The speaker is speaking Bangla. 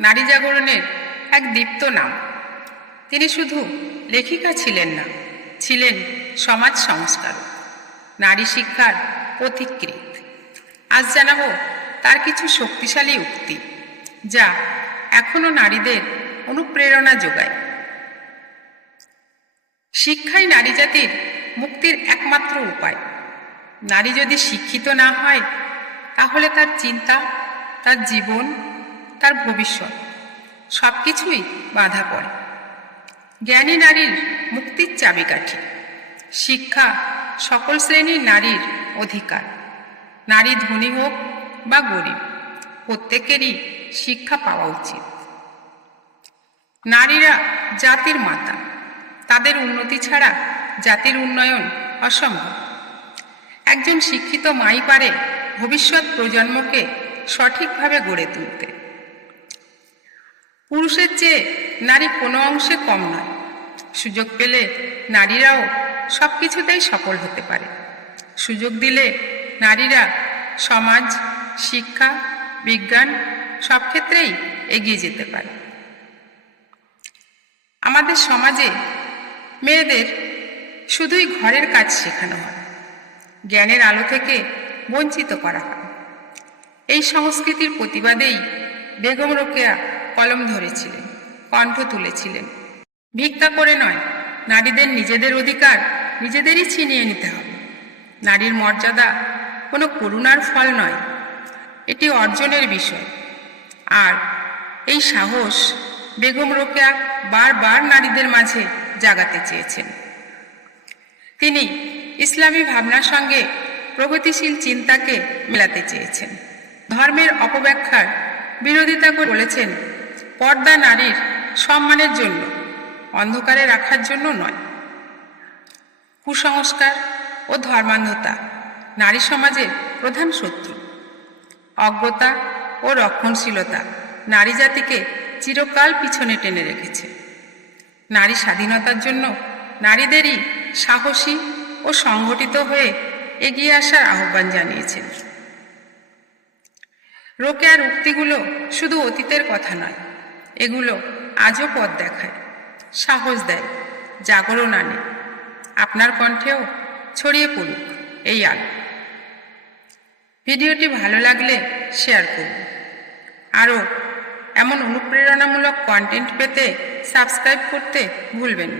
নারী জাগরণের এক দীপ্ত নাম। তিনি শুধু লেখিকা ছিলেন না, ছিলেন সমাজ সংস্কারক, নারী শিক্ষার পথিকৃৎ। আজ জানাবো তার কিছু শক্তিশালী উক্তি, যা এখনো নারীদের অনুপ্রেরণা যোগায়। শিক্ষাই নারী জাতির মুক্তির একমাত্র উপায়। নারী যদি শিক্ষিত না হয়, তাহলে তার চিন্তা, তার জীবন, তার ভবিষ্যৎ সবকিছুই বাধা পড়ে। জ্ঞানী নারীর মুক্তির চাবিকাঠি। শিক্ষা সকল শ্রেণীর নারীর অধিকার। নারী ধনী হোক বা গরিব, প্রত্যেকেরই শিক্ষা পাওয়া উচিত। নারীরা জাতির মাতা, তাদের উন্নতি ছাড়া জাতির উন্নয়ন অসম্ভব। একজন শিক্ষিত মাই পারে ভবিষ্যৎ প্রজন্মকে সঠিকভাবে গড়ে তুলতে। পুরুষের চেয়ে নারী কোনো অংশে কম নয়। সুযোগ পেলে নারীরাও সব কিছুতেই সফল হতে পারে। সুযোগ দিলে নারীরা সমাজ, শিক্ষা, বিজ্ঞান সব ক্ষেত্রেই এগিয়ে যেতে পারে। আমাদের সমাজে মেয়েদের শুধুই ঘরের কাজ শেখানো হয়, জ্ঞানের আলো থেকে বঞ্চিত করা হয়। এই সংস্কৃতির প্রতিবাদেই বেগম রোকেয়া কলম ধরেছিলেন, কণ্ঠ তুলেছিলেন। ভিক্ষা করে নয়, নারীদের নিজেদের অধিকার নিজেদেরই ছিনিয়ে নিতে হবে। নারীর মর্যাদা কোনো করুণার ফল নয়, এটি অর্জনের বিষয়। আর এই সাহস বেগম রোকেয়া বারবার নারীদের মাঝে জাগাতে চেয়েছেন। তিনি ইসলামী ভাবনার সঙ্গে প্রগতিশীল চিন্তাকে মেলাতে চেয়েছেন। ধর্মের অপব্যাখ্যার বিরোধিতা করে বলেছেন, পর্দা নারীর সম্মানের জন্য, অন্ধকারে রাখার জন্য নয়। কুসংস্কার ও ধর্মান্ধতা নারী সমাজের প্রধান শত্রু। অজ্ঞতা ও রক্ষণশীলতা নারী জাতিকে চিরকাল পিছনে টেনে রেখেছে। নারী স্বাধীনতার জন্য নারীদেরই সাহসী ও সংগঠিত হয়ে এগিয়ে আসার আহ্বান জানিয়েছেন। রোকেয়ার উক্তিগুলো শুধু অতীতের কথা নয়, এগুলো আজও পথ দেখায়, সাহস দেয়, জাগরণ আনে। আপনার কণ্ঠেও ছড়িয়ে পড়ুক এই আলো। ভিডিওটি ভালো লাগলে শেয়ার করুন। আরও এমন অনুপ্রেরণামূলক কন্টেন্ট পেতে সাবস্ক্রাইব করতে ভুলবেন না।